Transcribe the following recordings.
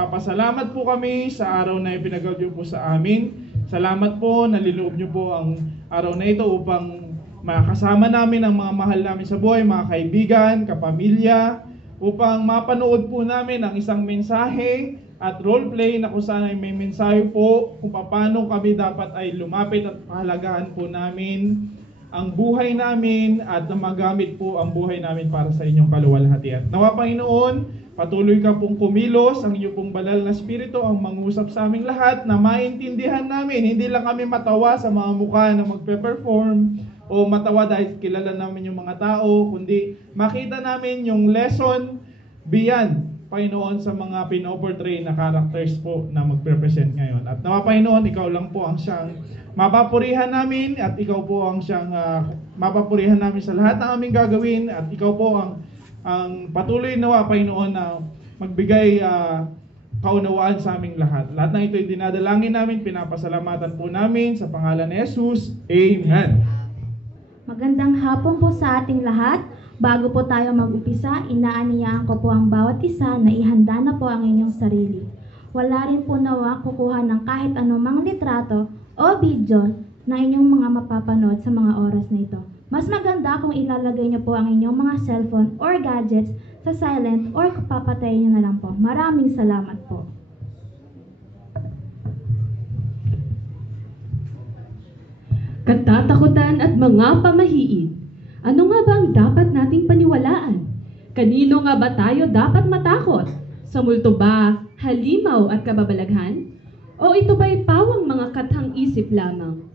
nagpapasalamat po kami sa araw na ipinagawa niyo po sa amin. Salamat po, naliloob niyo po ang araw na ito upang makasama namin ang mga mahal namin sa buhay, mga kaibigan, kapamilya, upang mapanood po namin ang isang mensahe at roleplay na kung saan ay may mensahe po kung paano kami dapat ay lumapit at pahalagahan po namin ang buhay namin at na magamit po ang buhay namin para sa inyong kaluwalhatian. Nawa Panginoon, patuloy ka pong kumilos, ang inyong pong banal na spirito ang mangusap sa aming lahat na maintindihan namin. Hindi lang kami matawa sa mga mukha na magpe-perform o matawa dahil kilala namin yung mga tao, kundi makita namin yung lesson beyond, Panginoon, sa mga pinoportray na characters po na magpe-present ngayon. At nawa Panginoon, ikaw lang po ang siyang mapapurihan namin at ikaw po ang siyang mapapurihan namin sa lahat ng aming gagawin at ikaw po ang patuloy nawa Panginoon na magbigay kaunawaan sa aming lahat. Lahat ng ito ay dinadalangin namin, pinapasalamatan po namin sa pangalan ni Jesus. Amen. Magandang hapon po sa ating lahat. Bago po tayo mag-upisa, inaaniyaan ko po ang bawat isa na ihanda na po ang inyong sarili. Wala rin po nawa kukuha ng kahit anumang litrato o video na inyong mga mapapanood sa mga oras na ito. Mas maganda kung ilalagay niyo po ang inyong mga cellphone or gadgets sa silent or papatayin niyo na lang po. Maraming salamat po. Katatakutan at mga pamahiin. Ano nga ba ang dapat nating paniwalaan? Kanino nga ba tayo dapat matakot? Sa multo ba, halimaw at kababalaghan? O ito ba'y pawang mga kathang isip lamang?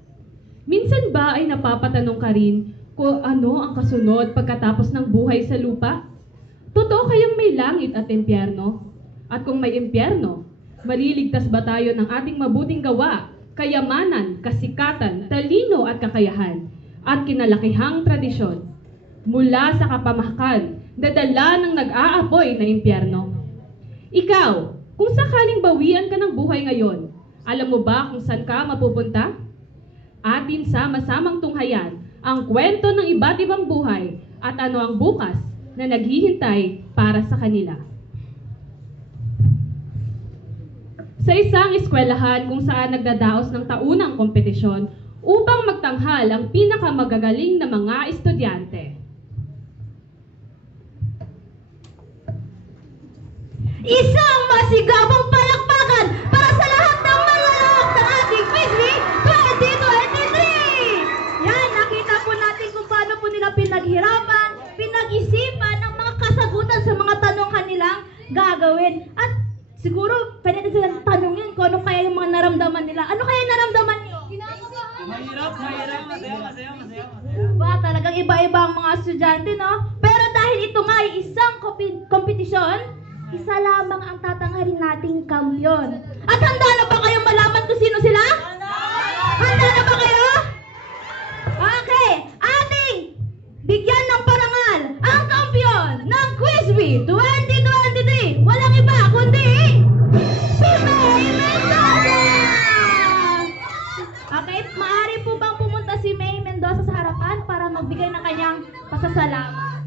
Minsan ba ay napapatanong ka rin kung ano ang kasunod pagkatapos ng buhay sa lupa? Totoo kayang may langit at impyerno? At kung may impyerno, maliligtas ba tayo ng ating mabuting gawa, kayamanan, kasikatan, talino at kakayahan, at kinalakihang tradisyon mula sa kapamahakan na dala ng nag-aapoy na impyerno? Ikaw, kung sakaling bawian ka ng buhay ngayon, alam mo ba kung saan ka mapupunta? Atin sama-samang tunghayan ang kwento ng iba't ibang buhay at ano ang bukas na naghihintay para sa kanila. Sa isang eskwelahan kung saan nagdadaos ng taunang kompetisyon upang magtanghal ang pinakamagagaling na mga estudyante. Isang masigabong palakpakan para sa lahat ng malalak ng ating Quizly 2023! Yan, nakita po natin kung paano po nila pinaghirapan, pinag-isipan ang mga kasagutan sa mga tanong kanilang gagawin. At siguro, pwede din silang tanungin kung ano kaya yung mga naramdaman nila. Ano kaya naramdaman niyo? Mahirap, masaya. Ba, talagang iba-iba ang mga estudyante, no? Pero dahil ito nga ay isang kompetisyon, isa lamang ang tatanghalin nating kampiyon. At handa na ba kayong malaman kung sino sila? Handa na ba kayo? Okay, ating bigyan ng parangal ang kampiyon ng Quizly 2023. Walang iba kundi si May Mendoza! Okay, maaari po bang pumunta si May Mendoza sa harapan para magbigay ng kanyang pasasalamat?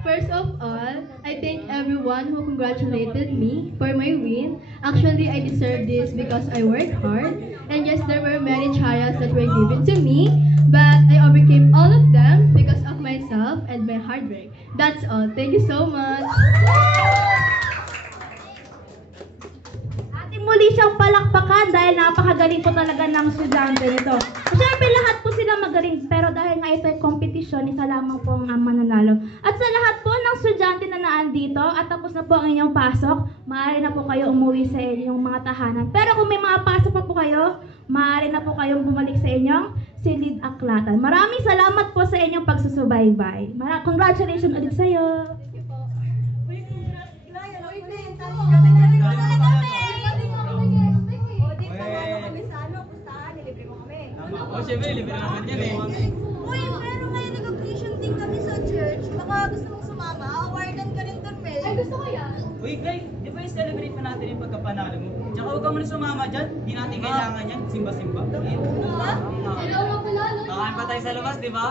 First of all, I thank everyone who congratulated me for my win. Actually, I deserve this because I worked hard. And yes, there were many trials that were given to me, but I overcame all of them because of myself and my hard work. That's all. Thank you so much. Ating muli siyang palakpakan dahil napakagaling po talaga ng estudyante nito. Siyempre lahat po sila magaling, pero dahil nga ito ay kompetisyon, isa lamang po ang mananalo. At sa lahat po ng estudyante na naandito at tapos na po ang inyong pasok, maaari na po kayo umuwi sa inyong mga tahanan. Pero kung may mga pasok pa po kayo, maaari na po kayong bumalik sa inyong silid aklatan. Maraming salamat po sa inyong pagsusubaybay. Congratulations ulit sa iyo. O, syempre, libre naman yan eh. Uy, pero ngayon nag-audition din kami sa church. Baka gusto mong sumama, awardan ka rin doon, Mel. Ay, gusto ko yan. Uy, Clay, di ba i-celebrate pa natin yung pagkapanalo mo? Tsaka huwag ka muna sumama dyan. Di natin kailangan yan. Simba-simba. Diba? Hello, mga pala. Kakain pa tayo sa labas, di ba?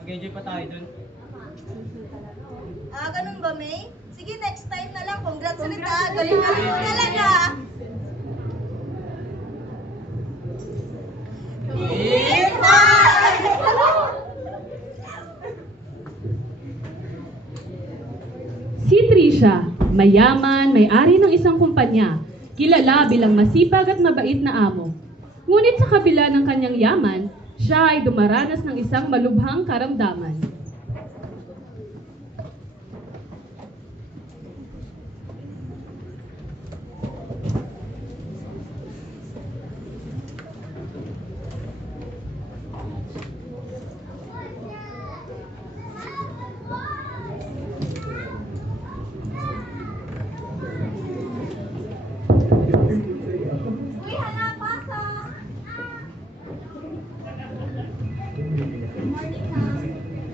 Mag-enjoy pa tayo dun. Ganun ba, May? Sige, next time na lang. Congrats ulit ha. Galing-galing mo talaga. Si Trisha, mayaman, may-ari ng isang kumpanya, kilala bilang masipag at mabait na amo. Ngunit sa kabila ng kanyang yaman, siya ay dumaranas ng isang malubhang karamdaman. Uy, hala, pasa! Good morning, ha?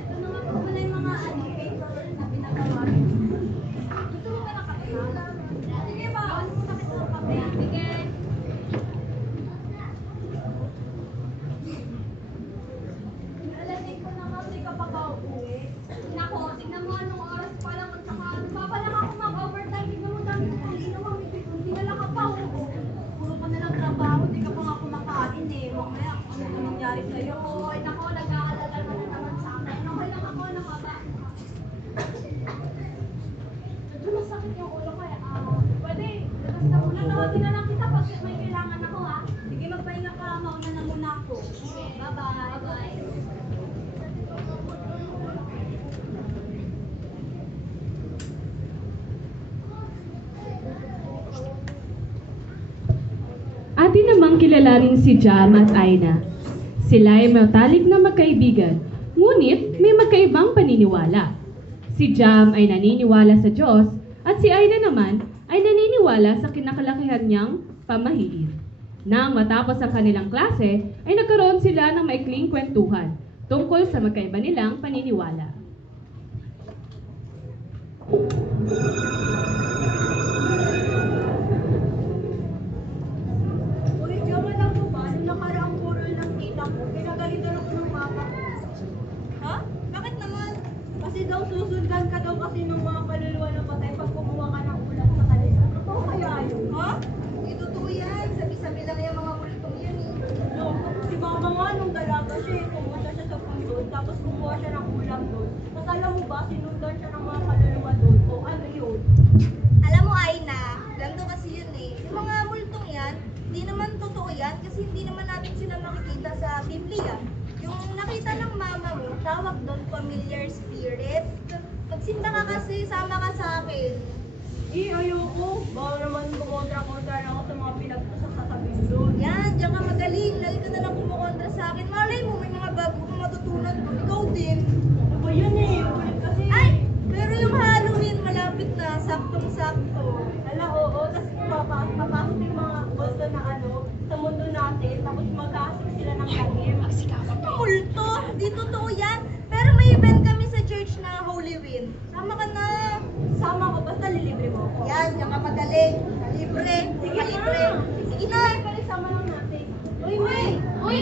Ito na nga po pala yung mga paper na pinagawa. Gusto mo ba ng kape, ha? Sige ba, ano mo bakit ng kape? Sige. Alasin ko na kasi kapag uuwi. Nako, tignan mo anong oras pa lang at saka ano pa lang ako mag-overtime. Tignan mo dami ko pang ginawa. Hindi na lang ka pa uuwi. Puro ka na lang trabaho, di ka pa nga kumakain eh. Mamaya, ano nangyari sa'yo? Ay, nako, nag-aalala ka na naman sa akin. Okay lang ako, nakaba. Medyo masakit yung ulo ko eh. Pwede, lakas na muna. Tawagin na lang kita pag may kailangan ako ha. Sige, magpahinga ka. Mauna na muna ako. Okay, bye-bye. Bye-bye. Atin namang kilalanin si Jam at Aina. Sila ay matalik na magkaibigan, ngunit may magkaibang paniniwala. Si Jam ay naniniwala sa Diyos at si Aina naman ay naniniwala sa kinakalakihan niyang pamahiin. Nang matapos ang kanilang klase, ay nagkaroon sila ng maikling kwentuhan tungkol sa magkaiba nilang paniniwala. Uy, Diyan mo lang po ba? Nung nakaraang puro ng tita ko, pinagalitan ako ng mama ko. Ha? Bakit naman? Kasi daw susundan ka daw kasi ng mga kaluluwa ng patay pag kumuha ka ng ulam sa kanila. Totoo kaya yun? Ha? Hindi totoo yan. Sabi-sabi lang yung mga multong yan eh. No, si mama nga nung dalaga siya eh, pumunta siya sa puntod, tapos kumuha siya ng ulam doon. Tapos alam mo ba, sinundan siya ng mga kaluluwa doon. O ano yun? Alam mo, Aina, ganito kasi yun eh. Yung mga multong yan, hindi naman totoo yan kasi hindi naman natin sila makikita sa Biblia. Yung nakita ng mama mo, tawag doon familiar spirit. Pagsimba ka kasi, sama ka sa akin. Ayoko. Bawal naman kumontra-kontra na ako sa mga pinagsasasabi doon. Yan, diyan ka magaling. Lagi ka na lang kumukontra sa akin. Malay mo, may mga bago kang matutunan. Ikaw din. Ano ba yan eh? Ulit kasi. Ay! Pero yung Halloween, malapit na. Saktong-sakto. Hala, oo. Tapos papasok yung mga multo na ano, sa mundo natin. Tapos magkasik sila ng langit. Multo? Di totoo yan. Pero may event kami sa church na Holy Wind. Sama ka na. Sama ko. Basta lilibre mo ako. Yan, yan ka magaling. Libre. Sige libre. Sige na. Sama lang natin. Uy, May! Uy!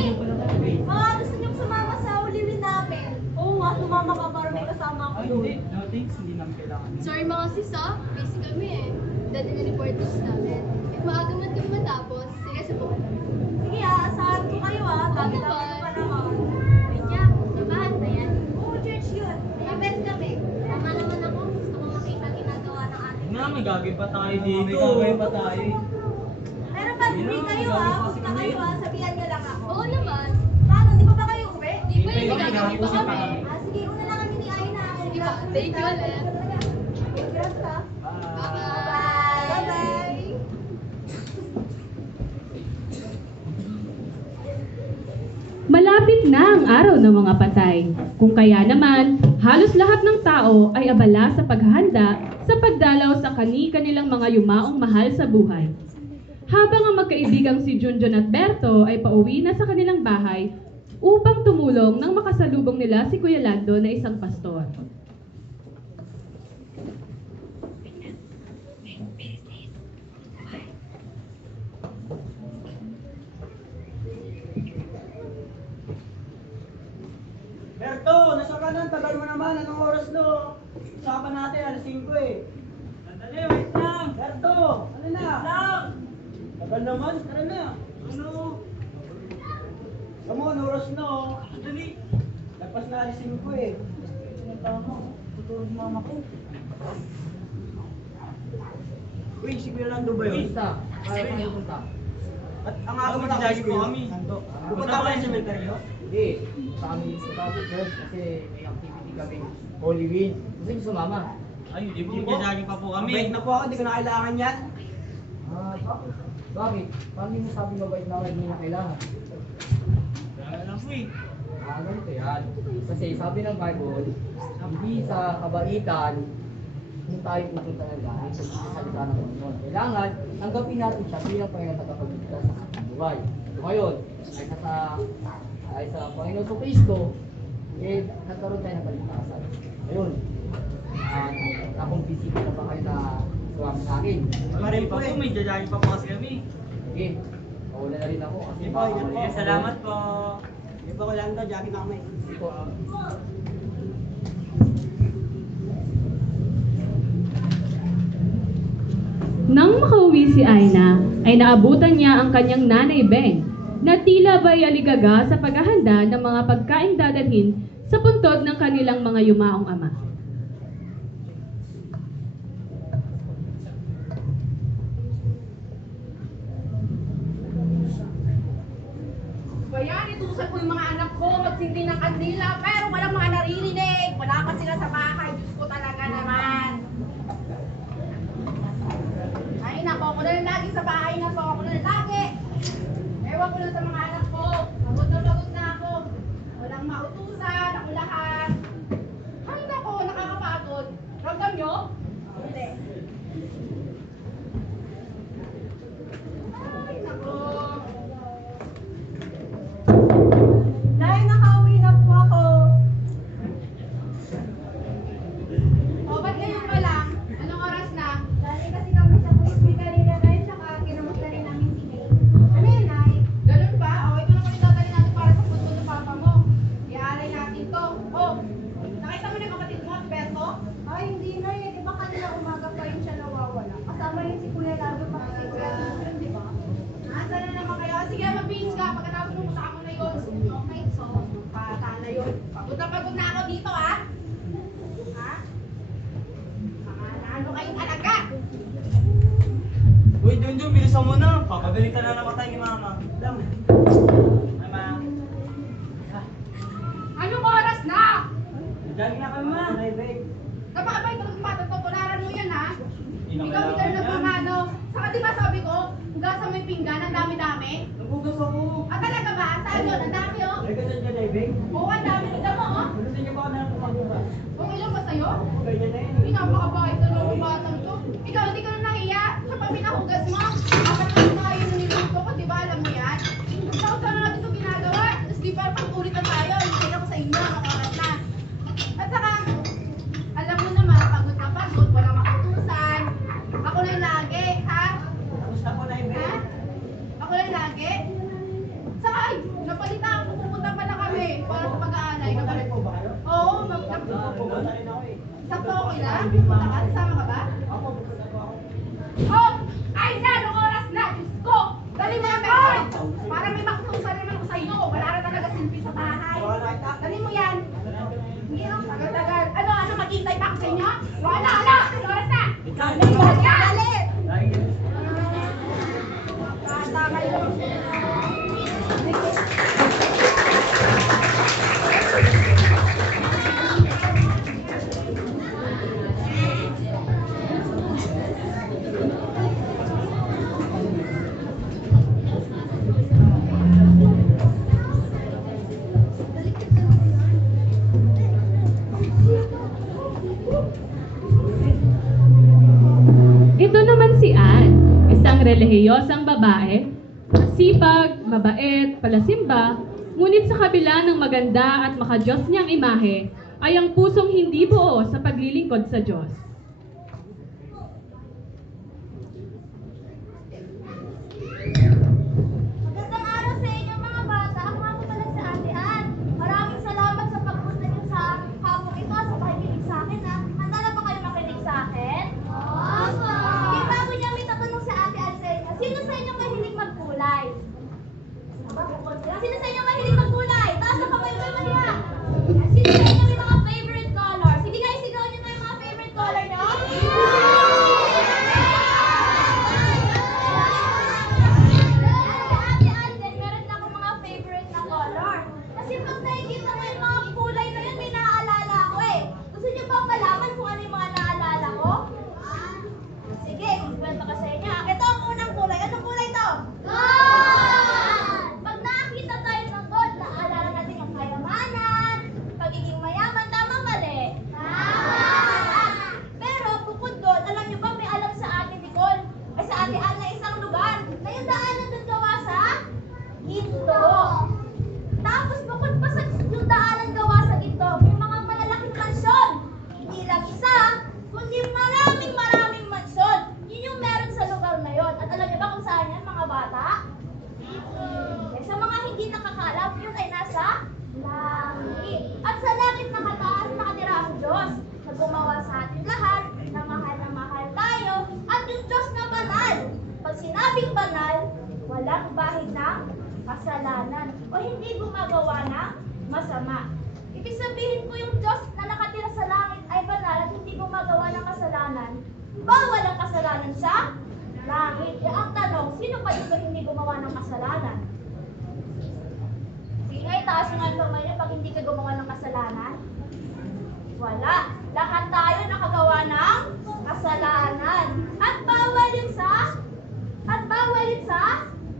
Mga gusto niyong sumama sa Holy Wind namin. Oo nga, sumama ka para may kasama ako doon. Hindi, no thanks, hindi namin kailangan. Sorry mga sis busy kami eh. Dati na reporters namin. If maaga man kami matapos, sige subukan namin. Sige asahan ko kayo Dami-dami pa naman. Wait niya, samahan ba yan? Oo, church yun. May event kami. Tama naman ako. Gusto ko makita ginagawa ng ating Nga, may gagawin pa tayo dito. May gagawin pa tayo. Pero pag free kayo pusta kayo sabihan niyo lang ako. Oo naman. Paano, di ba kayo uwi? Di ba yung gagawin pa kami? Sige, una lang kami ni Aina. Sige pa, thank you ulit. Congrats ha. Bye-bye. Bye-bye. Malapit na ang araw ng mga patay. Kung kaya naman, halos lahat ng tao ay abala sa paghahanda sa pagdalaw sa kani-kanilang mga yumaong mahal sa buhay. Habang ang magkaibigang si Junjun at Berto ay pauwi na sa kanilang bahay upang tumulong nang makasalubong nila si Kuya Lando na isang pastor. Berto, nasa ka na? Tagal mo naman. Anong oras no? Usapan natin, alas 5 eh. Berto! Ano na? Lang! Tagal naman, tara na. Ano? Come on, oras na oh. Dali. Lagpas na alisin ko eh. Tama, tutulog mama ko. Uy, si Kuya Lando ba yun? Basta, kaya kami punta. At ang ako matapos ko kami. Pupunta ba yung cementerio? Hindi, sa amin sa tapos first kasi may activity kami. Holy Wind. Gusto niyo sumama? Ay, hindi po. Magdadaging pa po kami. Mabait na po ako, hindi ko na kailangan yan. Bakit? Bakit? Paano mo sabi mabait na hindi na kailangan? Kaya lang po eh. Ganito yan. Kasi sabi ng Bible, hindi sa kabaitan, kung tayo pupunta ng langit sa salita ng Panginoon. Kailangan, tanggapin natin siya bilang Panginoon tagapagligtas sa ating buhay. So ngayon, ay sa Panginoon sa Kristo, nagkaroon tayo ng kaligtasan. Ngayon, akong bisita na ba kayo na sumama sa akin? Wala rin po eh. May dadaging pa po kasi kami. Sige, mawala na rin ako kasi Sige po, ingat po. Salamat po. Hindi po ko lang daw, jogging ako may. Sige po. Nang makauwi si Aina, ay naabutan niya ang kanyang nanay Beng, na tila ba'y aligaga sa paghahanda ng mga pagkaing dadalhin sa puntod ng kanilang mga yumaong ama. Bayan, itusan ko yung mga anak ko, magsindi ng kandila, pero walang mga naririnig. Wala pa sila sa bahay. Diyos ko talaga naman. Ay, nako, ako na lang lagi sa bahay na to. Ako na lang lagi. Ewan ko lang sa mga anak ko. Pagod na ako. Walang mautusan, ako lahat. Ay, nako, nakakapagod. Ramdam nyo? Hindi. Ay, nako. Nay, nakauwi na po ako. O, ba't ngayon pa lang? Anong oras na? Dali kasi kami sa quiz week kanina, Nay, tsaka kinamusta rin namin si May. Ano yun, Nay? Ganun ba? O, ito na kung dadalhin natin para sa puso ng papa mo. Iaalay natin to. O, nakita mo na yung kapatid mo, Berto? Ay, hindi, Nay. Di ba kanina umaga pa rin siya nawawala? Kasama rin si Kuya Lalo pa si Kuya Susan, di ba? Nasaan na naman kayo? Sige, mabihis ka. Pagkatapos mo, musaka mo na yun. Okay, so, bata na yun. Pagod na ako dito, ha? Ha? Mga naano kayong alaga? Uy, Junjun, bilisan mo na. Papagalitan na naman tayo ni Mama. Lang. Mama. Anong oras na? Jogging na kami, Ma. Napakabay ko ng bata to. Tularan mo yan, ha? Hindi na Ikaw, kailangan na yan. mga ano. Saka di ba sabi ko, hugasan mo yung pinggan, ang dami-dami. Nagugas ako. Ah, talaga ba? Saan yun? Ang dami, oh. Ay, ganyan ka, David. Oo, ang dami. Tignan mo, oh. Gusto niyo ba ako na lang pumagugas? Okay lang ba sa'yo? Ganyan na yun. Pinapakabait na lang ang batang to. Ikaw, hindi ka na nahiya. Siya pa pinahugas mo. Apat na tayo na niluto ko, di ba? Alam mo yan? Ikaw, saan na natin ito ginagawa? Tapos di ba, pag-ulit na tayo. Hindi ako sa inyo, nakakat na. At saka, alam mo naman, pagod na pagod, walang makutusan. Ako na yung lagi, ha? Tapos na po na, Ha? David. Ako lang lagi? Saka, ay, napalita ako, pupunta pa na kami para sa pag-aanay. Pupunta rin po ba kayo? Oo, Pupunta rin ako eh. sakto okay lang? Pupunta ka, sama ka ba? Ako, pupunta po ako. Oh! Ay na! Anong oras na? Diyos ko! Dali mo yan, Beto! Para may makutusan naman ako sa iyo. Wala na talaga silbi sa bahay. Dali mo yan. Hindi lang, tagal-tagal. Ano, maghintay pa ako sa inyo? Wala! Anong oras na? Dali mo yan! Dali! Bata kayo. Ito naman si Ann, isang relihiyosang babae, sipag, mabait, palasimba, ngunit sa kabila ng maganda at makadiyos niyang imahe, ay ang pusong hindi buo sa paglilingkod sa Diyos. Magandang araw sa inyo mga bata. Ako nga po pala si Ate Ann. Maraming salamat sa pagpunta niyo sa hapong ito, sa pakikinig sa akin ha. Handa na ba kayo makinig sa akin? Opo! Sige, bago bata? Eh, sa mga hindi nakakalam, yun ay nasa langit. At sa langit nakatira ang Diyos na gumawa sa atin lahat, na mahal tayo, at yung Diyos na banal. Pag sinabing banal, walang bahid ng kasalanan o hindi gumagawa ng masama. Ibig sabihin ko yung Diyos na nakatira sa langit ay banal at hindi gumagawa ng kasalanan. Bawal ang kasalanan sa langit. E ang tanong, sino pa dito hindi gumawa ng kasalanan? Sige nga, itaas nga ang kamay niyo pag hindi ka gumawa ng kasalanan. Wala. Lahat tayo nakagawa ng kasalanan. At bawal yun sa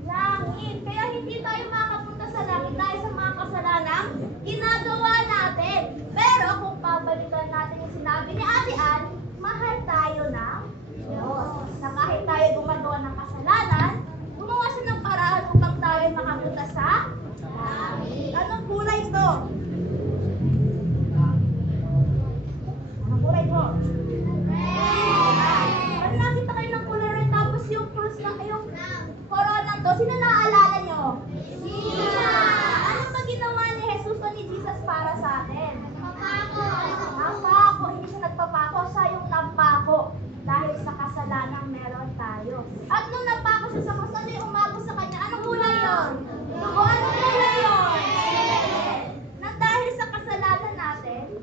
langit. Kaya hindi tayo makapunta sa langit dahil sa mga kasalanang ginagawa natin. Pero kung pabalikan natin yung sinabi ni Ate Ann, mahal tayo ng Diyos. Na kahit tayo gumagawa ng kasalanan, gumawa siya ng paraan upang tayo makapunta sa langit. Anong kulay ito? Anong kulay ito? Pag nakita kayo ng kulay red, tapos yung cross na yung corona to, sino naaalala nyo? Ano ba ginawa ni Jesus o ni Jesus para sa atin? Napako. Hindi siya nagpapako, siya yung napako. Dahil sa kasalanan meron tayo. At nung napako siya sa cross, ano yung umagos sa kanya? Anong kulay yun? Dugo, anong kulay yun? Na dahil sa kasalanan natin,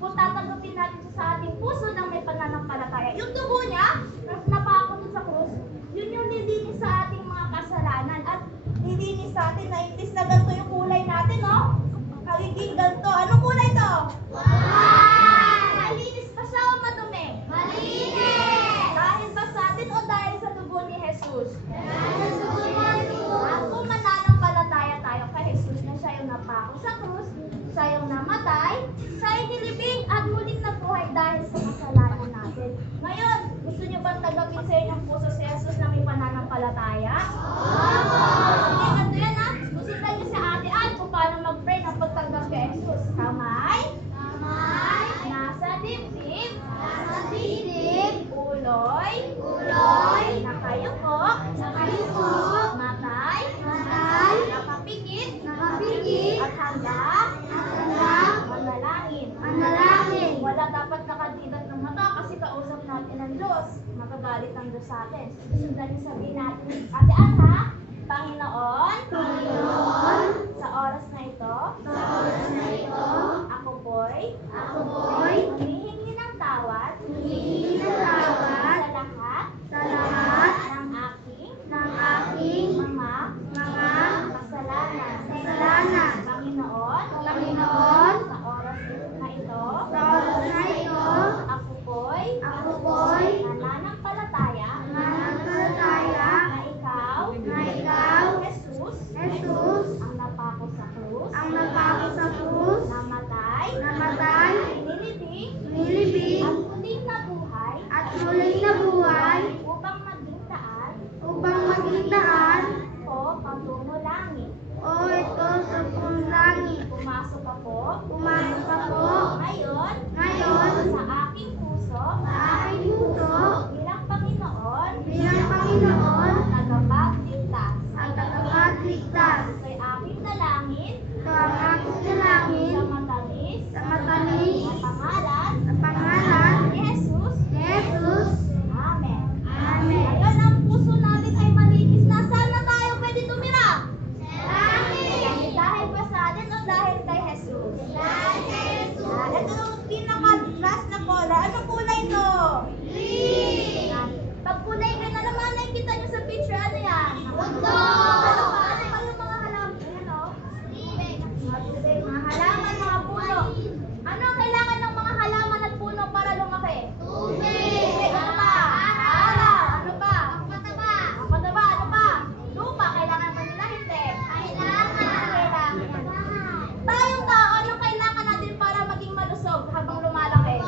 kung tatanggapin natin siya sa ating puso ng may pananampalataya, yung dugo niya, napako dun sa cross, yun yung nilinis sa ating mga kasalanan. At nilinis sa atin na imbis na ganito yung kulay natin, no? Magiging ganito. Anong kulay to? Malinis pa siya o madumi? Malinis! Dahil ba sa atin o dahil sa dugo ni Jesus? Dahil sa dugo ni Jesus. Kung mananampalataya tayo kay Jesus na siya yung napako sa krus, siya yung namatay, siya yung nilibing at muling nabuhay dahil sa kasalanan natin. Ngayon, gusto niyo bang tanggapin sa inyong puso si Jesus na may pananampalataya? Sige, ganito yan ha. Gusto niyo si Ate Ann kung paano mag-pray ng pagtanggap kay Jesus. Kamay. Nasa dibdib. Uloy. Nakayuko. Matay. Nakapikit. At hanggang. Manalangin. Wala dapat nakadilat ng mata kasi kausap natin ang Diyos. Makagalit ang Diyos sa atin. Sundan niyo sabihin natin, Ate Ann ha? Panginoon, sa oras na ito, ako po'y humihingi ng tawad sa lahat ng aking mga kasalanan. Panginoon, sa oras na ito, ako po'y nananampalataya na ikaw, Jesus, ang napako sa krus, namatay, nilibing, at muling nabuhay, upang maging daan, o patungo langit. Pumasok ka po, ngayon, sa aking puso, bilang Panginoon, tagapagligtas, kay aking dalangin, sa matamis, na pangalan, ni Jesus, Amen. Ngayon, ang puso natin ay malinis na. Saan na tayo pwede tumira? Dahil ba sa atin o dahil kay Jesus? Ito yung pinaka-last na color. Anong kulay to? Green. Pag kulay green, ano mga nakikita nyo sa picture? Ano yan? Ano ba yung mga halaman? Ayan o. Mga halaman, mga puno. Ano ang kailangan ng mga halaman at puno para lumaki? Tubig. Ano pa? Araw. Ano pa? Pataba. Ano pa? Lupa. Kailangan ba nila? Hindi. Kailangan. Tayong tao, anong kailangan natin para maging malusog habang lumalaki?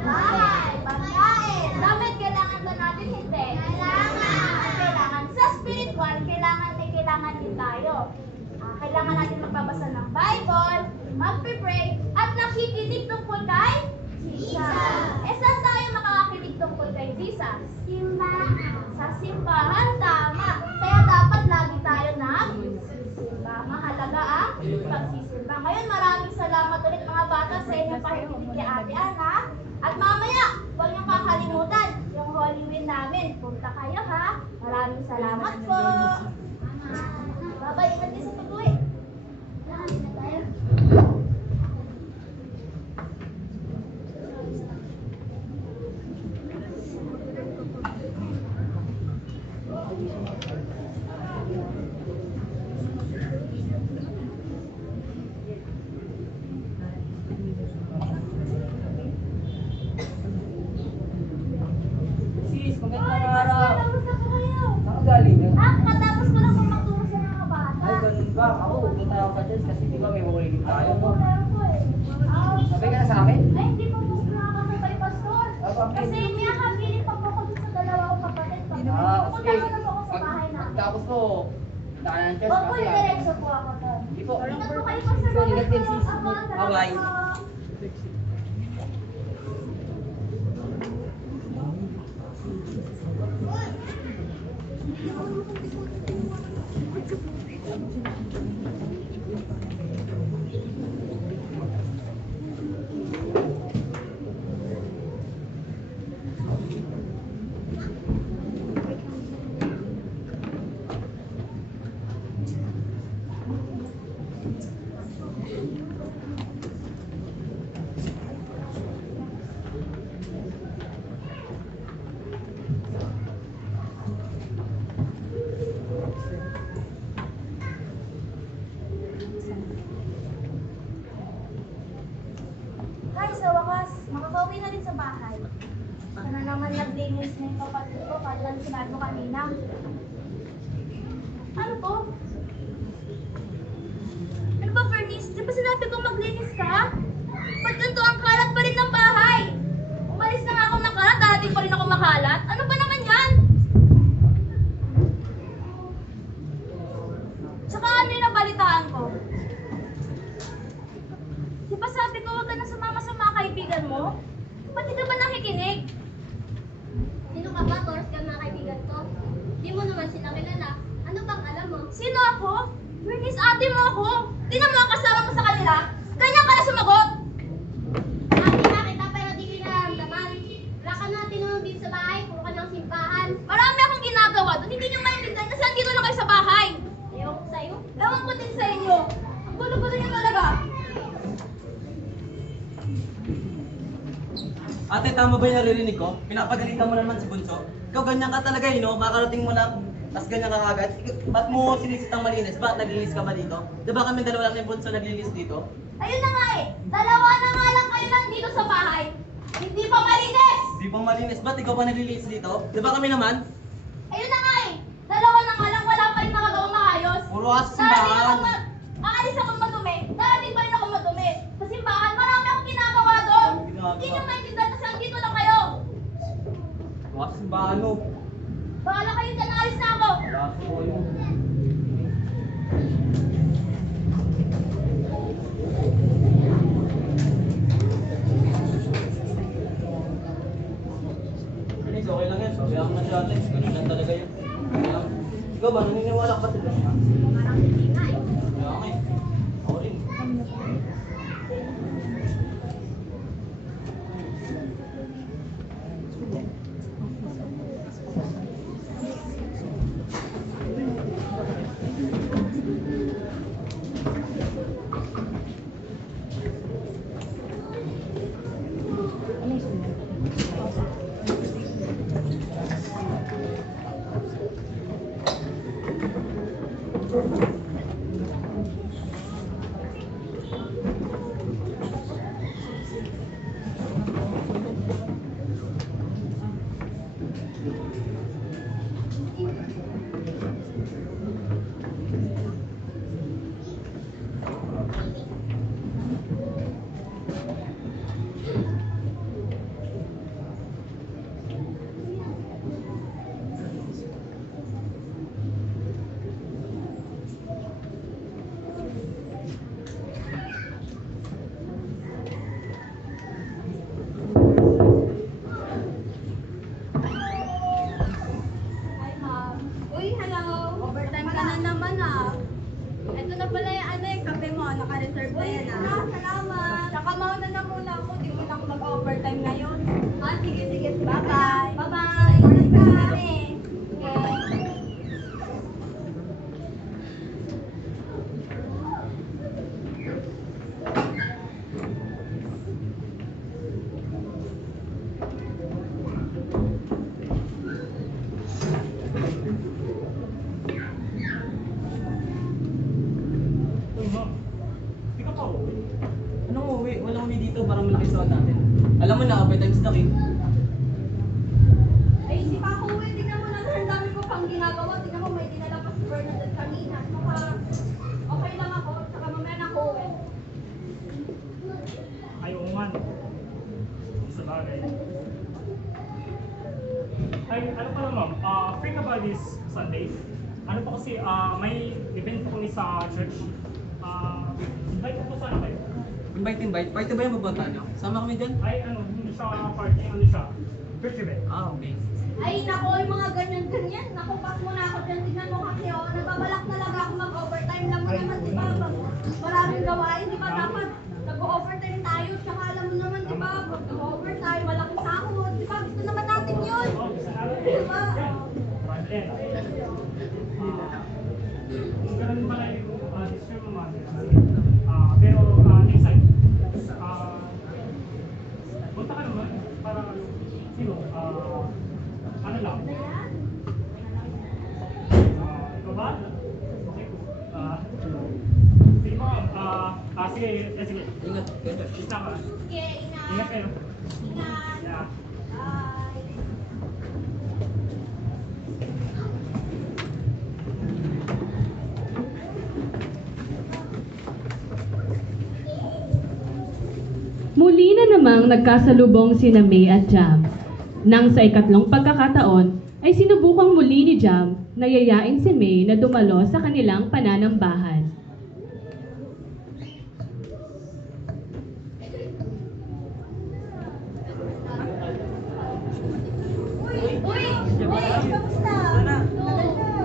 Bahay. Pagkain. Damit. Kailangan ba natin? Hindi. Kailangan. Sa spiritual, kailangan din tayo. Kailangan natin magbabasa ng Bible, magpe-pray, at nakikinig tungkol kay Jesus. Saan tayo makakakinig tungkol kay Jesus? Simbahan. Sa simbahan, tama. salamat ulit mga bata sa inyong pakikinig kay Ate Ana. At mamaya, huwag niyong kakalimutan yung Holy Wheel namin. Punta kayo ha. Maraming salamat po. Bye-bye. Ingat din sa pag-uwi. Na tayo. Sis, magandang Ay, araw. kamusta po kayo? Saan ka galing? Katapos ko lang po magturo sa mga bata. Ay, ganun ba? Ako, punta ako sa church kasi di ba may makuligid tayo. Opo, meron po eh. Sabay ka na sa akin? Ay, hindi po po nakakasabay, Pastor. Bakit? Kasi may nakabiling pa po ako dun sa dalawa kong kapatid. Pupunta Okay. ko na po ako sa bahay namin. Tapos po, daan ng church. Opo, yung diretso po ako doon. Hindi po. Ingat po kayo, Pastor. So, ingat din, sis. Opo, salamat Bye-bye. po. Hi, sa wakas, makakauwi na rin sa bahay. Sana naman naglinis na yung kapatid ko, kaya sinabi mo kanina. Ano po? Ano ba, Fernice? Di ba sinabi ko maglinis ka? Ba't ganito ang kalat pa rin ng bahay? Umalis na nga ako ng kalat, dati pa rin ako makalat. Ano ba naman yan? Tsaka ano yung nabalitaan ko? Di ba sabi ko huwag ka na sumama sa mga kaibigan mo? Ba't di ka ba nakikinig? Sino ka ba, Tors, ka mga kaibigan ko? Di mo naman sila kilala. Ano bang alam mo? Sino ako? Bernice, ate mo ako. Di na mo ang kasama mo sa kanila. Ganyan ka na sumagot. Ate na kita pero di kinaramdaman. Wala ka na tinulong dito sa bahay, puro ka ng simbahan. Marami akong ginagawa doon. Hindi niyo maintindihan kasi andito lang kayo sa bahay. Ewan ko sa'yo. Ewan ko din sa inyo. Ang gulo-gulo niyo talaga. Ate, tama ba yung naririnig ko? Pinapagalitan mo naman si Bunso. Ikaw ganyan ka talaga, no? Kakarating mo lang, tas ganyan ka agad. Ba't mo sinisitang malinis? Bakit naglinis ka ba dito? Di ba kami dalawa lang ni Bunso naglinis dito? Ayun na nga eh. Dalawa na nga lang kayo nandito sa bahay. Hindi pa malinis. Di ba malinis? Ba't ikaw pa naglilinis dito? Di ba kami naman? Ayun na nga eh. Dalawa na nga lang. Wala pa rin nakagawang maayos. Puro ka sa simbahan. Aalis ako madumi. Dati pa rin ako madumi. Sa simbahan, marami akong ginagawa doon. Marami ginagawa. Hindi niyo maintindihan kasi andito lang kayo. Puro ka sa simbahan, no? Bahala kayo dyan, aalis na ako. Wala ko yun. Please, okay lang yan. Sabi ako na siya ate. Ganun lang talaga yun. Ikaw ba, naniniwala ka ba sila? Parang hindi nga eh. Kaya nga eh. Ako rin. Hi, ma'am. Uy, hello. Overtime ka na naman ah. Ito na pala yung ano yung kape mo, naka-reserve na yan ah. Salamat. Tsaka mauna na muna ako, di mo na ako mag-overtime ngayon. Ah, sige, sige. Bye-bye. Bye-bye. Oras ka kami. Okay. Anong uwi? Walang uwi dito, parang malaki sa natin. Alam mo na, overtime stock eh. Ay, hindi pa ako uwi. Tingnan mo na, ang dami ko pang ginagawa. Tingnan mo, may dinala pa si Bernadette kanina. Maka, okay lang ako. Saka mamaya na ako uwi. Ay, oo man. Sa bagay. Ay, ano pala ma'am, free ka ba this Sunday? Ano po kasi, may event po kami sa church. Invite ko po sana kayo. Invite. Party ba yung pupunta nyo? Sama kami dyan? Ay, ano, hindi siya party, ano siya? Church event. Ah, okay. Ay, nako, yung mga ganyan-ganyan. Naku, pas mo na ako dyan. Tingnan mo kasi, oh, nagbabalak talaga ako mag-overtime lang mo naman, di ba? Maraming gawain, di ba? Dapat nag-overtime tayo. Tsaka alam mo naman, di ba? Mag-overtime, malaking sahod. Di ba? Gusto naman natin yun. Di ba? Kung ganun pala yung decision mo man. Pero next time, punta ka naman para sino, ano lang. Ikaw ba? Okay. Sige mo, sige. Ingat. Isa ka. Okay, Ingat kayo. Ingat. Yeah. Bye. Muli na namang nagkasalubong sina May at Jam. Nang sa ikatlong pagkakataon, ay sinubukang muli ni Jam na yayain si May na dumalo sa kanilang pananambahan. Uy! Kamusta?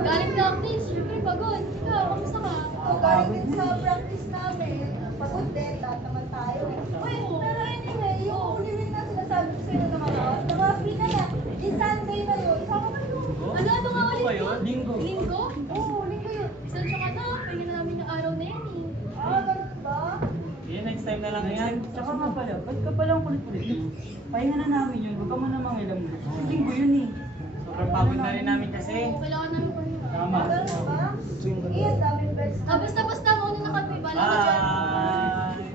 Galing ka office, syempre pagod. Ikaw, kamusta ka? Galing din sa practice namin. Pagod din, lahat naman tayo. Uy, pero anyway, yung limit na sinasabi ko sa'yo na mga free na yan. Yung Sunday na yun, sama ka yun. Ano nga ulit ba yun? yun? Linggo. Linggo? Oo, linggo yun. Isensya ka na, pahinga na namin yung araw na yan eh. Ganun ba? Next time na lang Ayan, tsaka nga pala, ba't ka palang kulit-kulit? Pahinga na namin yun, huwag ka muna mangilam mo. Linggo yun eh. Sobrang pagod na rin namin kasi. Oo, kailangan namin pahinga. Tama. Ganun ba? Iyan, daming best. Basta, mauna na kami. Bala ka dyan. Bye!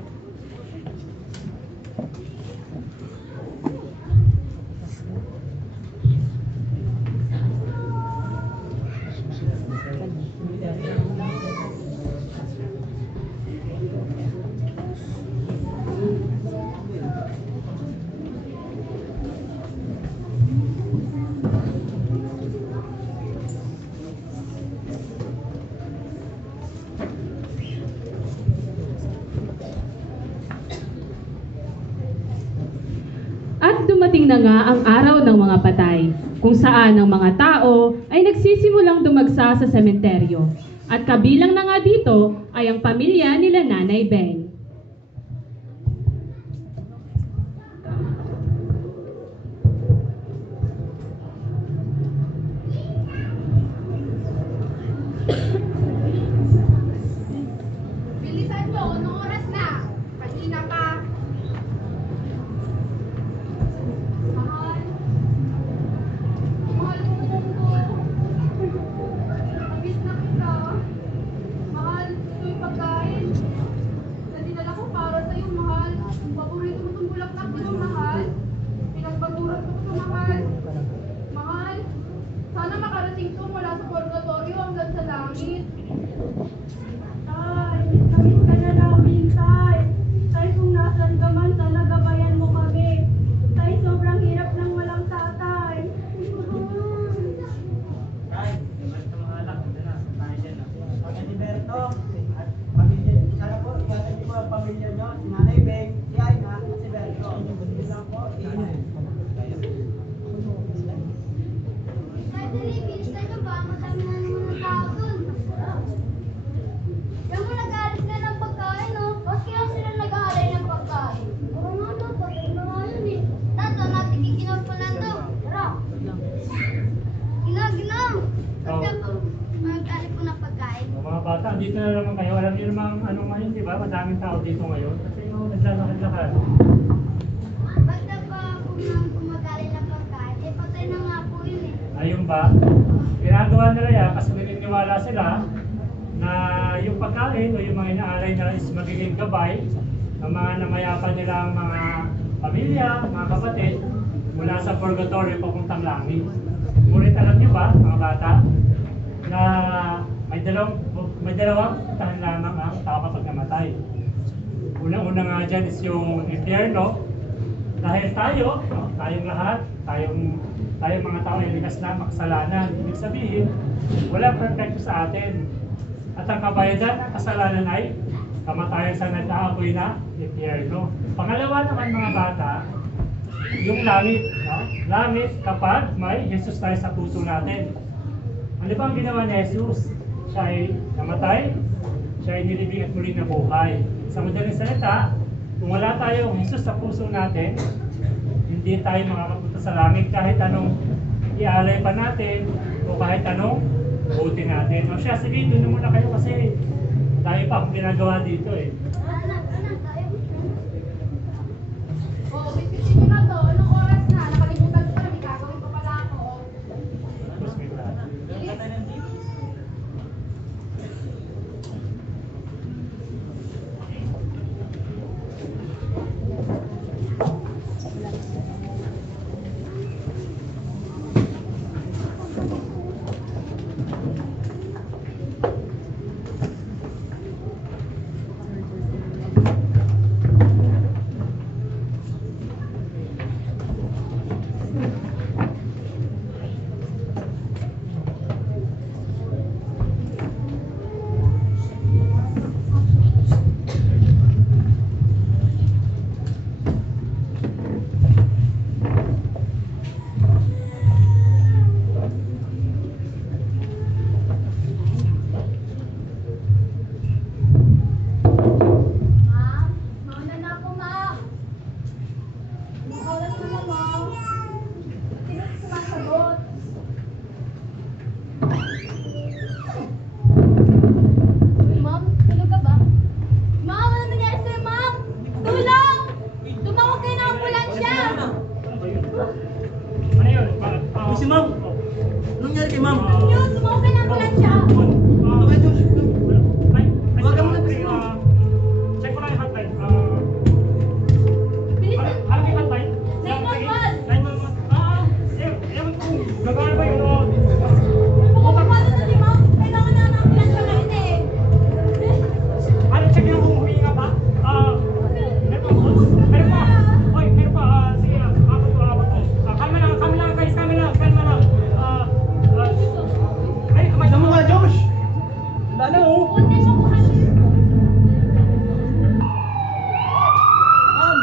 At dumating na nga ang araw ng mga patay, kung saan ang mga tao ay nagsisimulang dumagsa sa sementeryo. At kabilang na nga dito ay ang pamilya nila Nanay Beng. Bilisan mo, anong oras na? Kanina pa. Mahal. Mahal mo ko. Abis na kita. Mahal, ito yung pagkain. Nadinala ko para sa'yo, mahal. Paborito mo itong bulaklak, di ba, mahal? Pinagbaguran ko ito, mahal. Mahal, sana makarating to mula sa purgatorio hanggang sa langit. Tay, miss ka na namin, Tay. Tay, kung nasan ka man, sana gabayan mo kami. Tay, sobrang hirap ng walang tatay. Tay, basta mga anak, ito na. Tayo dyan na. Pag-Aniberto, at pamilya, sana po, ingatan niyo po ang pamilya nyo. Si Nanay Beng, si Aina, at si Berto. Yun lang po. Tay, dali, bilis tayo ba? Madami na naman ang tao dun. bata, dito na naman kayo. Alam niyo naman anong ngayon, di ba? Madaming tao dito ngayon. Kasi naglalakad-lakad. Basta pa kung kumakain ng pagkain, eh patay na nga po yun eh. Ayun ba? Ginagawa nila yan kasi naniniwala sila na yung pagkain o yung mga inaalay nila is magiging gabay ng mga namayapan nilang mga pamilya, mga kapatid mula sa purgatory papuntang langit. Ngunit alam niyo ba, mga bata, na may dalawang puntahan lamang ang tao kapag namatay. Unang-una nga dyan is yung impyerno. Dahil tayo, no, tayong lahat, tayong mga tao ay likas na makasalanan. Ibig sabihin, walang perfecto sa atin. At ang kabayadan ng kasalanan ay kamatayan sa nag-aapoy na impyerno. Pangalawa naman mga bata, yung langit. No? Langit kapag may Jesus tayo sa puso natin. Ano ba ang ginawa ni Jesus? Siya ay namatay, siya ay nilibing at muli na buhay. Sa madaling salita, kung wala tayong Jesus sa puso natin, hindi tayo makakapunta sa langit kahit anong ialay pa natin o kahit anong buti natin. O siya, sige, doon na muna kayo kasi tayo pa akong ginagawa dito eh. Oh, biscuit nyo na to. Anong oras na? Nakalimutan ko na. May gagawin pa pala ako. Tapos may plan. Mauna na ako, ma. Oras na na, ma. Sino sumasagot? Ma'am, tulog ka ba? Ma'am, ano nangyari sa'yo, ma'am? Tulong! Tumawag kayo ng ambulansya! Ano yun? Uy, si ma'am! Anong nangyari kay ma'am? Yun, tumawag kayo ng ambulansya! Tawagan mo na kasi. Check ko lang yung hotline. Bilisan! Ano yung hotline? 911! 911. Ewan ko. Gagawin ba yun? Paano na si ma'am? Kailangan na ng ambulansya ngayon eh! Ano, check yung kung huminga pa? Meron pa? Meron pa? Oy, meron pa. Sige, abot ko. Kalma lang guys, kalma lang. Ay, kamay. Alam mo nga, Josh! Wala na oh! Kunti mo ko kasi! Ma'am!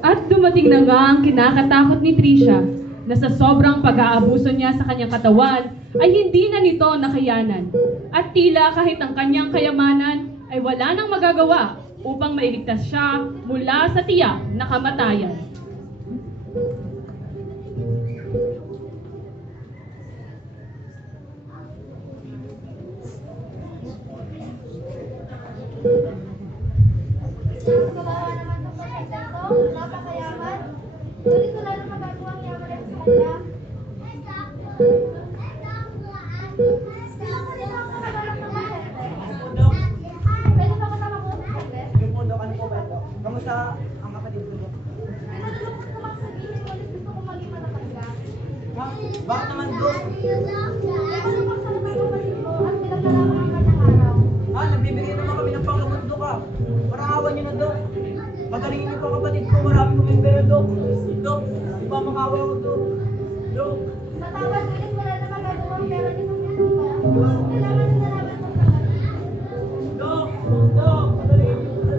At dumating na nga ang kinakatakot ni Trisha na sa sobrang pag-aabuso niya sa kanyang katawan ay hindi na nito nakayanan. At tila kahit ang kanyang kayamanan ay wala nang magagawa upang mailigtas siya mula sa tiyak na kamatayan. Kawawa naman itong pagkaitan to. Napakayaman. Ngunit wala nang magagawang yaman sa kanya. Kailangan nila ako nakabalak ng mahirap. Pwede ba kasama ko sa saglit? Yung pundo, ano po ba ito? Kamusta ang kapatid ko? Pinatulog ko naman sabihin, ngunit gusto ko maging matatag ka. Ma'am, bakit naman bro? Kaya ano pa sa naman kapatid mo at pinagdalaman ang kanyang araw. Nagbibigay naman kami ng panglamundo ka. Parahawan niyo na, Dok. Magalingin niyo po ang kapatid ko. Marami kong membero, Dok. Dok, di ba makawa ko, Dok? Dok. Matawad, ngunit wala na magagawa Dok! Dok! Madali!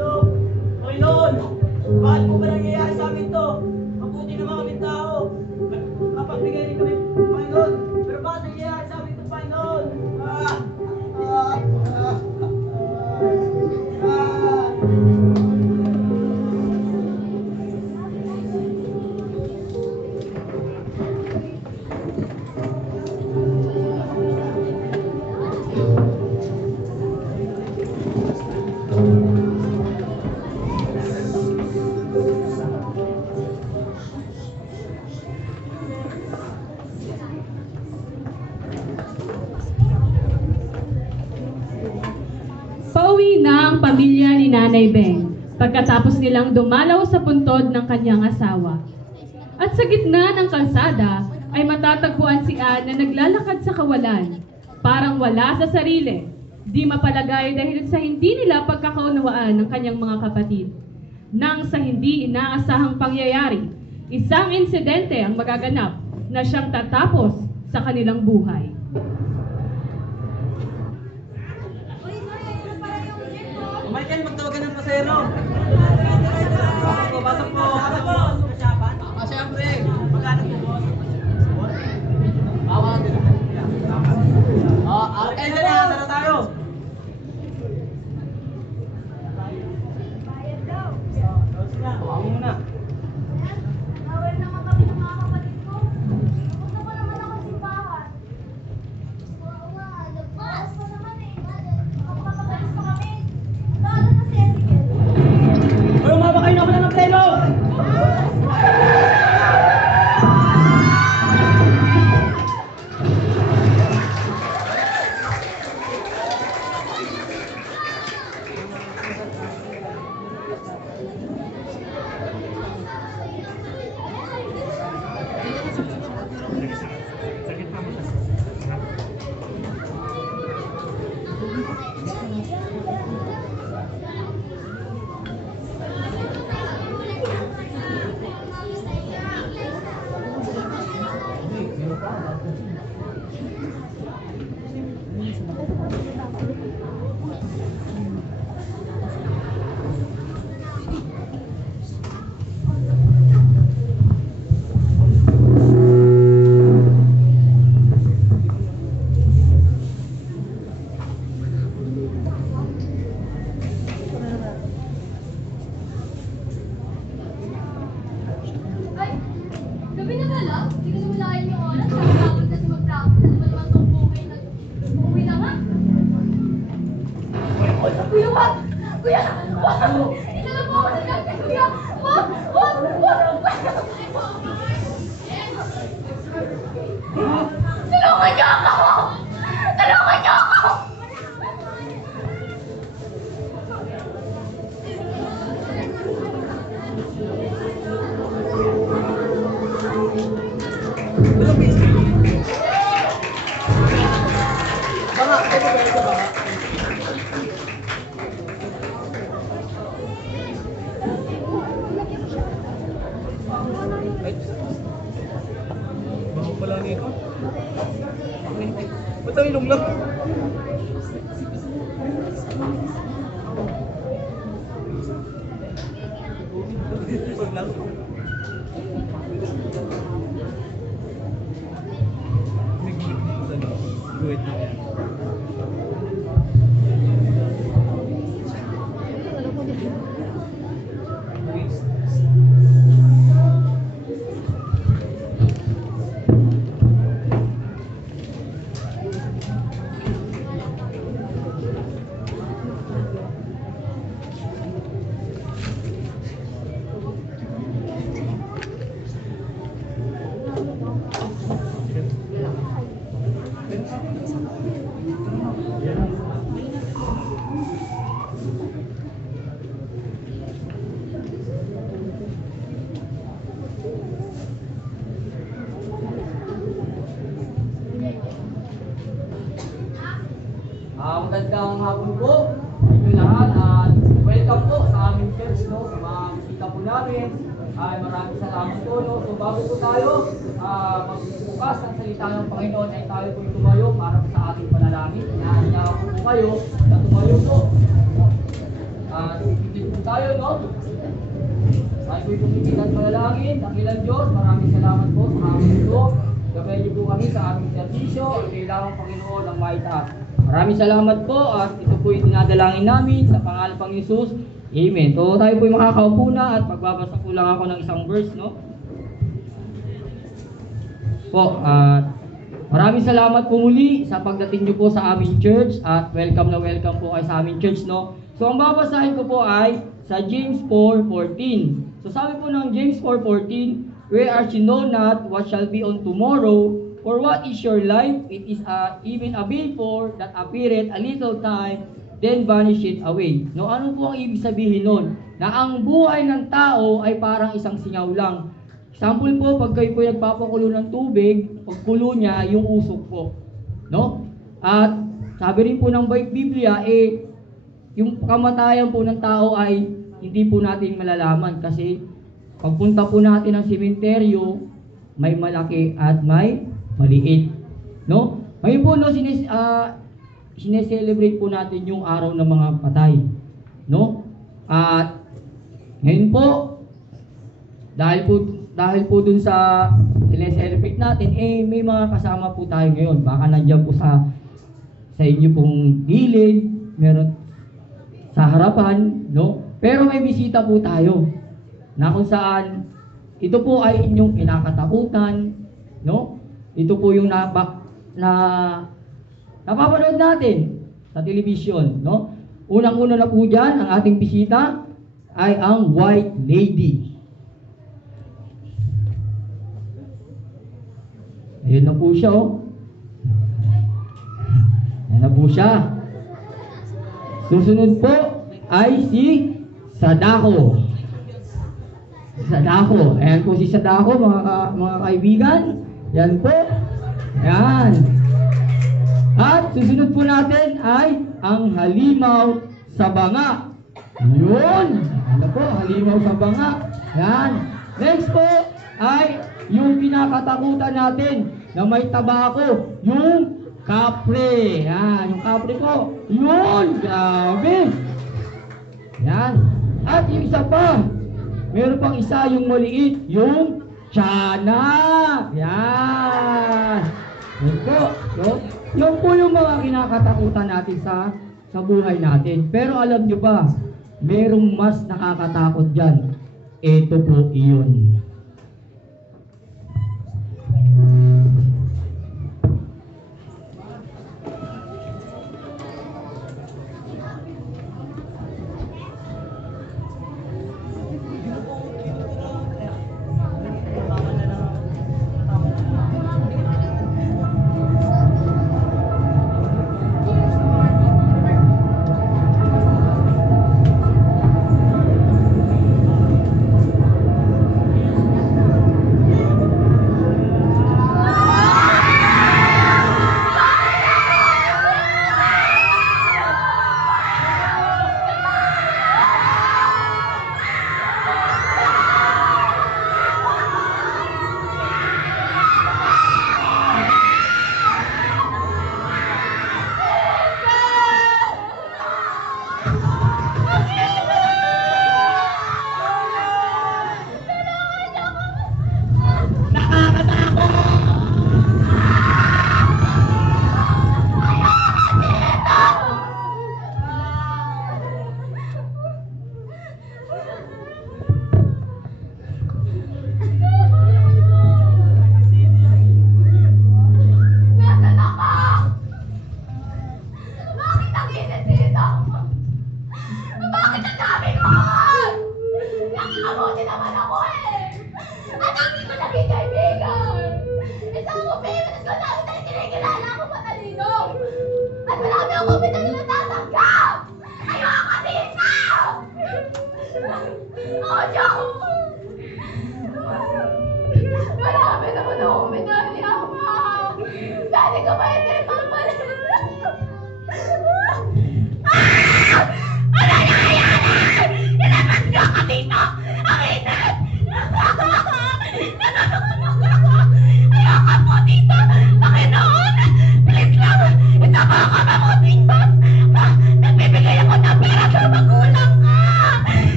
Dok! Panginoon! Bakit po ba nangyayari sa amin to? Mabuti naman kami tao. Kapagbigay rin kami, Panginoon. Pero bakit nangyayari sa amin to, Panginoon? Pauwi na ang pamilya ni Nanay Beng pagkatapos nilang dumalaw sa puntod ng kanyang asawa. At sa gitna ng kalsada ay matatagpuan si Ann na naglalakad sa kawalan, parang wala sa sarili, di mapalagay dahil sa hindi nila pagkakaunawaan ng kanyang mga kapatid. Nang sa hindi inaasahang pangyayari, isang insidente ang magaganap na siyang tatapos sa kanilang buhay. Michael, magtawagan ng pasero. Pasok po. Siyempre. Magkano po, boss? Bawang din. Okay na lang. Tara tayo. Tawagin mo na. Nawal naman kami ng mga kapatid ko. Gusto ko naman ako simbahan. Oo nga, nagpaas pa naman eh. Magpapagalis pa kami. Lalo na si Ezekiel. Uy, umaba kayo naman ng pleno! Ay, gabi na pala. Hindi ko namulayan yung oras. Kakapagod kasi mag-practice. Ano naman itong buhay na uuwi na nga? Kuya, wag! Kuya! Wag! Ilalap mo ako sa gagawin, kuya! Wag! Wag! Wag! Tulungan niyo ako! Tulungan niyo ako! Baka, ito ba ito ba? Ay, bago pala nito. Ba't ang ilong lang? Pag lang. Guhit na yan. Magandang hapon po inyo lahat at welcome po sa aming church, no? Sa mga bisita po namin, ay maraming salamat po. No? So bago po tayo magbukas ng salita ng Panginoon ay tayo po tumayo para sa ating panalangin. Inaanyahan po kayo na tumayo po. Ipipigil po tayo, no? Tayo po ipipigil at panalangin. Dakilang Diyos, maraming salamat po sa aming ito. Gabayan niyo po kami sa aming serbisyo at kailangan Panginoon ang maitaas. Maraming salamat po at ito po yung dinadalangin namin sa pangalan ng Jesus. Amen. So tayo po yung makakaupo na at magbabasa po lang ako ng isang verse, no? Po, maraming salamat po muli sa pagdating niyo po sa aming church at welcome na welcome po kayo sa aming church, no? So ang babasahin ko po ay sa James 4:14. So sabi po ng James 4:14, whereas you know not what shall be on tomorrow, or what is your life, it is even a vapor that appeareth a little time, then vanisheth away. No, ano po ang ibig sabihin nun? Na ang buhay ng tao ay parang isang singaw lang. Example po, pag kayo po nagpapakulo ng tubig, pagkulo niya, yung usok po. No? At sabi rin po ng Biblia, yung kamatayan po ng tao ay hindi po natin malalaman kasi pagpunta po natin ng sementeryo, may malaki at may maliit. No? Ngayon po, no, sineselebrate po natin yung araw ng mga patay. No? At ngayon po, dahil po dun sa sineselebrate natin, may mga kasama po tayo ngayon. Baka nandiyan po sa inyo pong gilid, meron sa harapan, no? Pero may bisita po tayo na kung saan ito po ay inyong kinakatakutan, no? Ito po yung napapanood natin sa television, no? Unang-una na po dyan, ang ating bisita ay ang White Lady. Ayun na po siya, oh. Ayun na po siya. Susunod po ay si Sadako. Sadako. Ayan po si Sadako, mga kaibigan. Yan po. Yan. At susunod po natin ay ang halimaw sa banga. Yun. Ano po, halimaw sa banga. Yan. Next po ay yung pinakatakutan natin na may tabako. Yung kapre. Yan. Yung kapre po. Yun. Grabe. Yan. At yung isa pa. Meron pang isa yung maliit. Yung Tiyanak! Yan! Yun po. No? Yun po yung mga kinakatakutan natin sa buhay natin. Pero alam nyo ba, merong mas nakakatakot dyan. Ito po iyon.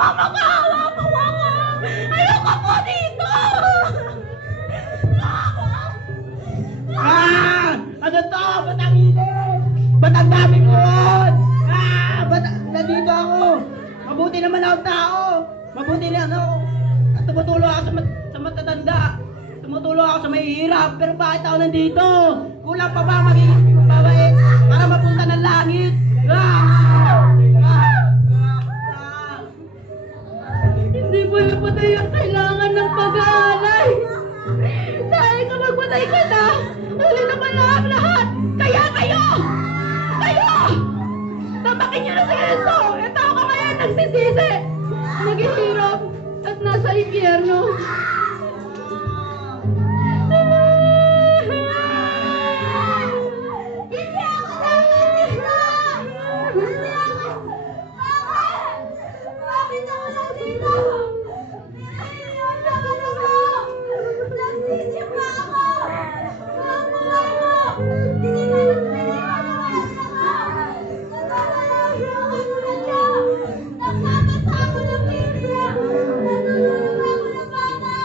mama ko! Hawa mo ako! Ayoko po dito! Ano to? Ba't ang init? Ba't ang dami ko? Ba't nandito ako? Mabuti naman ako tao. Mabuti na ako. At tumutulong ako sa matatanda. Tumutulong ako sa mahihirap. Pero bakit ako nandito? Kulang pa ba magiging mabait para mapunta ng langit? Hindi mo na patay ang kailangan ng pag-aalay. Dahil kapag patay ka na, huli naman na ang lahat. Kaya kayo! Tapakin niyo na si Enzo! Ito ako ngayon nagsisisi! Naghihirap at nasa impyerno. Hindi ako dapat dito! Hindi ako! Bakit ako nandito? Pinahiyon naman ako! Nagsisimba ako! Mga buhay mo! Hindi kayo piniwan ng anak ako! Natawala ako sa kanya! Nagpapasa ako ng pamilya! Natulungan ako ng bata!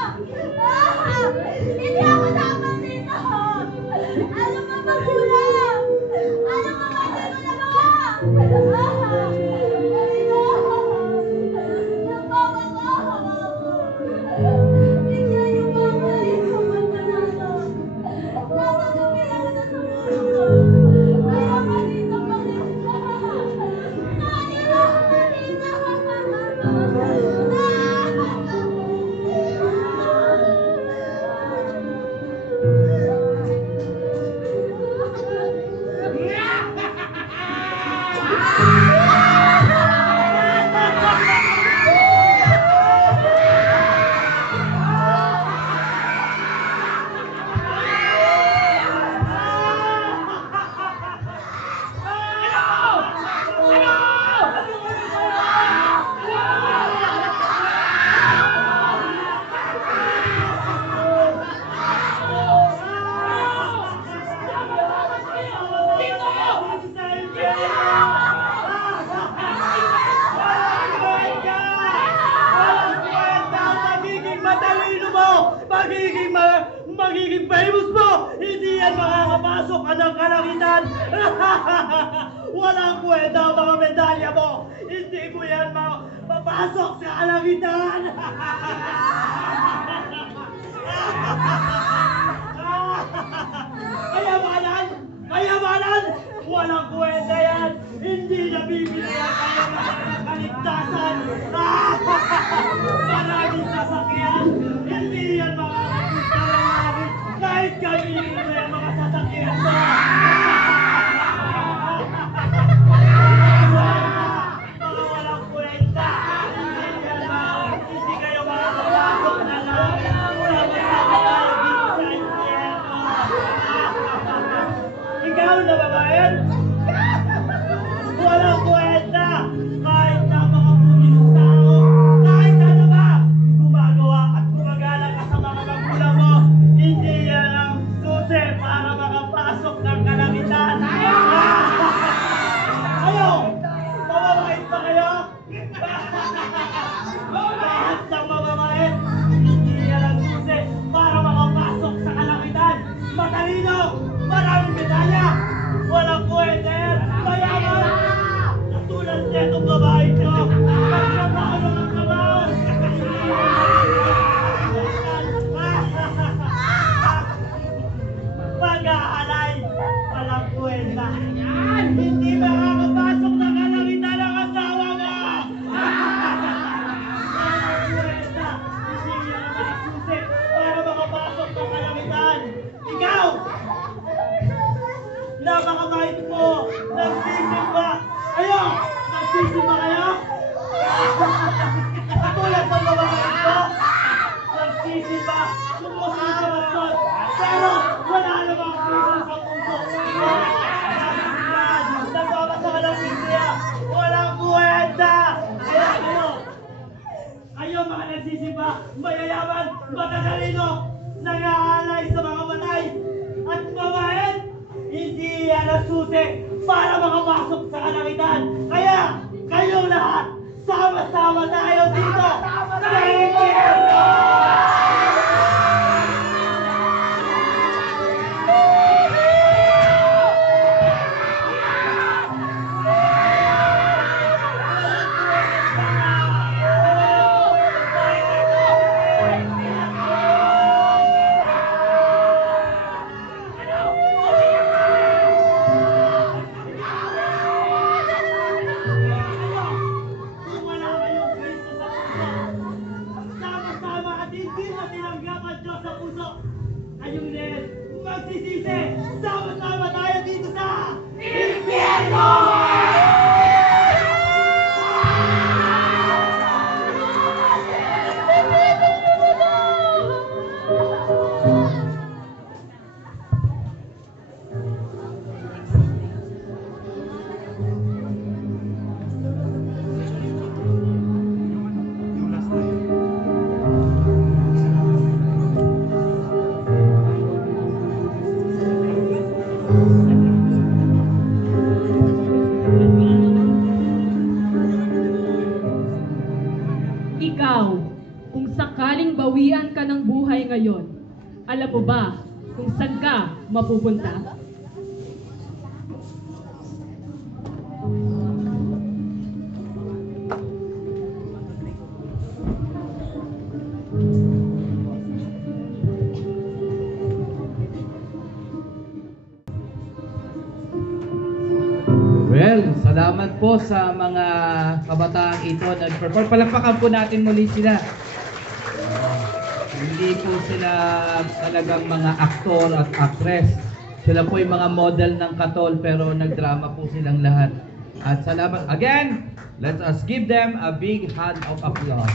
Hindi ako dapat dito! Ano ba magulang? Ano ba hindi ko nagawa? Bigyan niyo ba ako dito magpanalo? Natutumi ako na sa mundo. Kaya malito pa rin siya. Kanina ako malito. Magiging famous mo! Hindi yan makakapasok ka ng kalangitan! Walang kwenta ang mga medalya mo! Hindi mo yan mapapasok sa kalangitan! Kayamanan! Walang kwenta yan! Hindi nabibili yan kayamanan ng kaligtasan! Maraming sasakyan! Hindi yan makakapunta ng langit kahit gamitin mo yung mga sasakyan mo! Mga walang kwenta! Hindi kayo makakapasok na langit! Sama-sama tayo dito sa impyerno! Ikaw na babae? Walang kwenta! Kahit na mga pumiling tao, kahit ano ba, gumagawa at gumagala ka sa mga magulang mo, hindi yan ang susi para makapasok ng kalangitan! Ayaw! Mamamait ba kayo? Lahat ng mamamait, hindi yan ang susi para makapasok sa kalangitan! Matalino! Maraming medalya! Walang kwenta yan! Mayaman! Katulad netong babae ko! Magtrabaho ng ang trabaho! Pag-aalay! Walang kwenta! Hindi makakapasok na kalangitan ang asawa mo! Walang kwenta! Hindi yan ang susi para makapasok ng kalangitan! Ikaw! Napakamahit mo! Nagsisimba! Ayo! Nagsisimba kayo? Katulad ng mamamahit ko! Nagsisimba! Sumusunod sa bastos! Pero wala namang puso sa puso! Nagpapasa ka ng Biblia! Walang kwenta! Kayo mga nagsisimba! Mayayaman! Matatalino! Nangaalay sa mga matay! At mamahit! Hindi yan ang susi para makapasok sa kalangitan. Kaya, kayong lahat, sama-sama tayo sakaling bawian ka ng buhay ngayon, alam mo ba kung saan ka mapupunta? Well, salamat po sa mga kabataang ito. Nag-perform. Palakpakan po natin muli sila. Hindi po sila talagang mga aktor at actress. Sila po yung mga model ng Katol pero nagdrama po silang lahat. At salamat. Again, let us give them a big hand of applause.